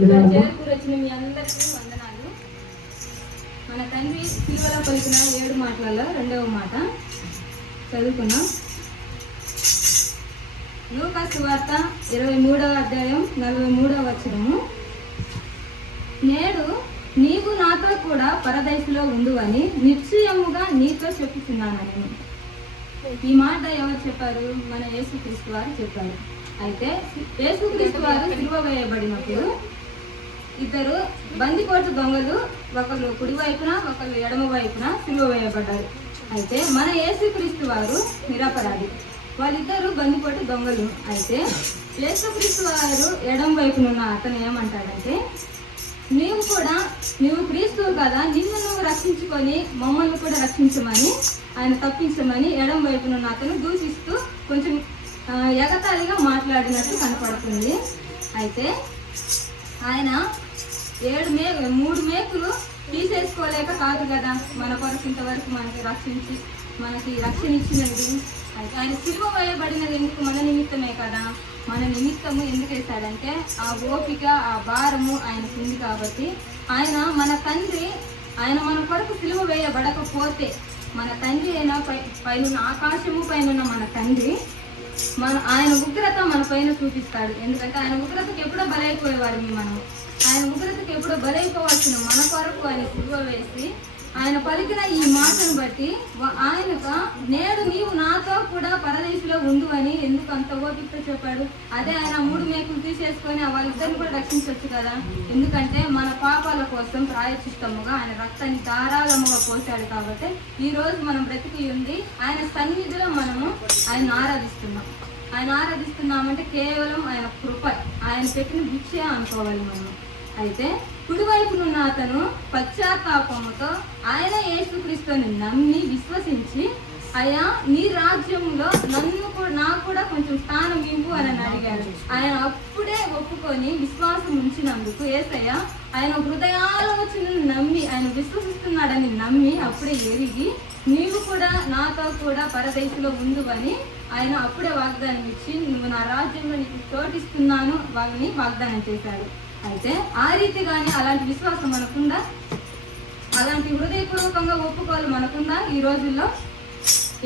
చేరుకుని వచ్చిన మీ అందరికీ వందనాలు. మన తండ్రి శిలువలో పలికిన 7 మాటలలో 2వ మాట చదువుకున్నాం. లూకా సువార్త 23వ అధ్యాయం 43వ వచనము. నేడు నీవు నాతో కూడా పరదైసులో ఉండువని నిశ్చయముగా నీతో చెప్పుచున్నానని. ఈ మాట ఎవరు చెప్పారు? మన యేసుక్రీస్తు వారు చెప్పారు. అయితే యేసుక్రీస్తు వారు సిలువ వేయబడినప్పుడు 2 బందిపోటు దొంగలు, ఒకళ్ళు కుడి వైపున ఒకళ్ళు ఎడమ వైపున సిలువ వేయబడ్డారు. అయితే మన యేసుక్రీస్తు వారు నిరపరాధి, వాళ్ళిద్దరు బందిపోటు దొంగలు. అయితే యేసుక్రీస్తు వారు ఎడమ వైపునున్న అతను ఏమంటాడంటే, నీవు క్రీస్తువు కదా, నిన్ను నువ్వు రక్షించుకొని మమ్మల్ని కూడా రక్షించమని, ఆయన తప్పించమని ఎడమ వైపునున్న అతను దూషిస్తూ కొంచెం ఎగతాళిగా మాట్లాడినట్టు కనపడుతుంది. అయితే ఆయన 3 మేకులు తీసేసుకోలేక కాదు కదా మన కొరకు ఇంతవరకు మనకి రక్షణ ఇచ్చినది. అయితే ఆయన సిలువ వేయబడినది ఎందుకు? మన నిమిత్తమే కదా. మన నిమిత్తము ఎందుకు వేశాడంటే ఆ ఓపిక, ఆ భారము ఆయనకు ఉంది కాబట్టి. ఆయన మన తండ్రి, ఆయన మన కొరకు సిలువ వేయబడకపోతే మన తండ్రి అయినా పైన ఆకాశము పైన మన తండ్రి ఆయన ఉగ్రత మన పైన చూపిస్తాడు. ఎందుకంటే ఆయన ఉగ్రతకు ఎప్పుడో బలైపోయేవాడు. ఆయన ఉగ్రతకు ఎప్పుడో బలైపోవాల్సిన మన కొరకు ఆయన సిలువ వేసి ఆయన పలికిన ఈ మాటను బట్టి ఆయనకు నేడు నీవు నాతో కూడా పరదేశంలో ఉండు అని ఎందుకు అంత ఓపికతో చెప్పాడు? అదే ఆయన 3 మేకులు తీసేసుకొని వాళ్ళిద్దరిని కూడా రక్షించవచ్చు కదా. ఎందుకంటే మన పాపాల కోసం ప్రాయశ్చిత్తముగా ఆయన రక్తాన్ని ధారాళముగా పోసాడు. కాబట్టి ఈ రోజు మనం బ్రతికి ఉండి ఆయన సన్నిధిలో మనము ఆయన ఆరాధిస్తున్నామంటే కేవలం ఆయన కృప, ఆయన పెట్టిన భిక్ష అనుకోవాలి మనం. అయితే కుడివైపునున్న అతను పశ్చాత్తాపముతో ఆయన యేసుక్రీస్తుని నమ్మి విశ్వసించి, అయ్యా నీ రాజ్యంలో నాకు కూడా కొంచెం స్థానం ఇవ్వు అని అడిగాడు. ఆయన అప్పుడే ఒప్పుకొని విశ్వాసం ఉంచినందుకు యేసయ్య ఆయన హృదయాలోచనను నమ్మి, ఆయన విశ్వసిస్తున్నాడని నమ్మి అప్పుడే ఎరిగి, నీవు కూడా నాతో కూడా పరదేశంలో ఉండువని ఆయన అప్పుడే వాగ్దానం ఇచ్చి, నువ్వు నా రాజ్యంలో నీకు చోటిస్తున్నాను వాళ్ళని వాగ్దానం చేశాడు. అయితే ఆ రీతిగానే అలాంటి విశ్వాసం మనకుందా? అలాంటి హృదయపూర్వకంగా ఒప్పుకోలు మనకుందా? ఈ రోజుల్లో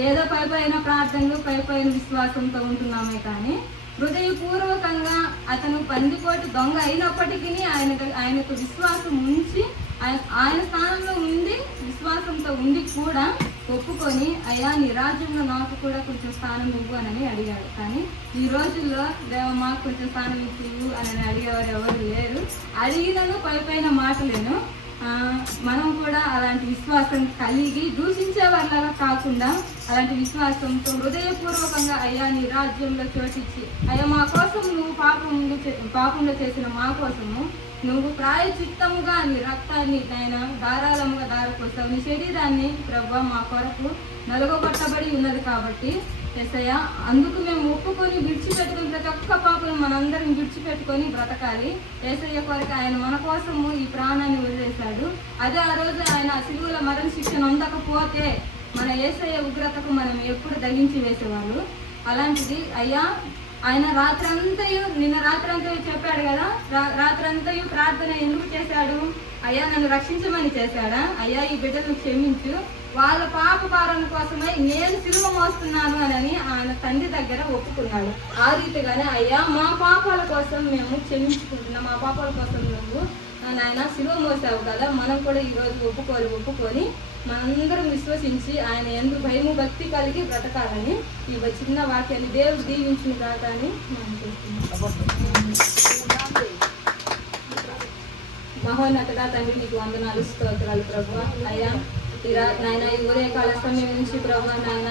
ఏదో పైపైన ప్రార్థనలు, పైపైన విశ్వాసంతో ఉంటున్నామే కానీ హృదయపూర్వకంగా అతను బందిపోటు దొంగ అయినప్పటికీ ఆయనకు విశ్వాసం ఉంచి ఆయన స్థానంలో ఉండి విశ్వాసంతో ఉండి కూడా ఒప్పుకొని, అయ్యా నీ రాజ్యంలో నాకు కూడా కొంచెం స్థానం ఇవ్వు అని అడిగాడు. కానీ ఈ రోజుల్లో మాకు కొంచెం స్థానం ఇవ్వు అని అడిగేవారు ఎవరు లేరు. అడిగినను పైపైన మాటలేను. మనం కూడా అలాంటి విశ్వాసం కలిగి దూషించే వాళ్ళగా కాకుండా అలాంటి విశ్వాసంతో హృదయపూర్వకంగా, అయ్యా నీ రాజ్యంలో చోటిచ్చి, అయ్యా మా కోసం నువ్వు పాపంలో చేసిన మా కోసము నువ్వు ప్రాయచిత్తముగా నీ రక్తాన్ని ఆయన ధారాళముగా దారపోస్తావు, నీ శరీరాన్ని ప్రభువా మా కొరకు నలుగొట్టబడి ఉన్నది కాబట్టి యేసయ్య అందుకు మేము ఒప్పుకొని విడిచిపెట్టుకుని ప్రతి ఒక్క పాపను మనందరం విడిచిపెట్టుకొని బ్రతకాలి. యేసయ్య కొరకు ఆయన మన కోసము ఈ ప్రాణాన్ని వదిలేశాడు. అదే ఆ రోజు ఆయన సిలువలో మరణ శిక్షను అందకపోతే మన యేసయ్య ఉగ్రతకు మనం ఎప్పుడు దగించి వేసేవాళ్ళు. అలాంటిది అయ్యా ఆయన నిన్న రాత్రంతయు చెప్పాడు కదా, రాత్రంతయు ప్రార్థన ఎందుకు చేశాడు? అయ్యా నన్ను రక్షించమని చేశాడా? అయ్యా ఈ బిడ్డలను క్షమించు, వాళ్ళ పాప భారం కోసమై నేను సిలువ మోస్తున్నాను అని ఆయన తండ్రి దగ్గర ఒప్పుకున్నాడు. ఆ రీతిగానే అయ్యా మా పాపాల కోసం మేము క్షమించుకుంటున్నాం, మా పాపాల కోసం నువ్వు ఆయన సిలువ మోసావు కదా, మనం కూడా ఈరోజు ఒప్పుకొని మనందరం విశ్వసించి ఆయన ఎందుకు భయము భక్తి కలిగి బ్రతకాలని ఈ చిన్న వాక్యాన్ని దేవుడు దీవించిన కాక అని మనం చేస్తున్నాం. మహోన్నతగా తండ్రి నీకు వందనాలు, స్తోత్రాలు ప్రభువా. అయ్యా నాయన ఈ ఉదయకాల సమయం నుంచి ప్రభువా నాయన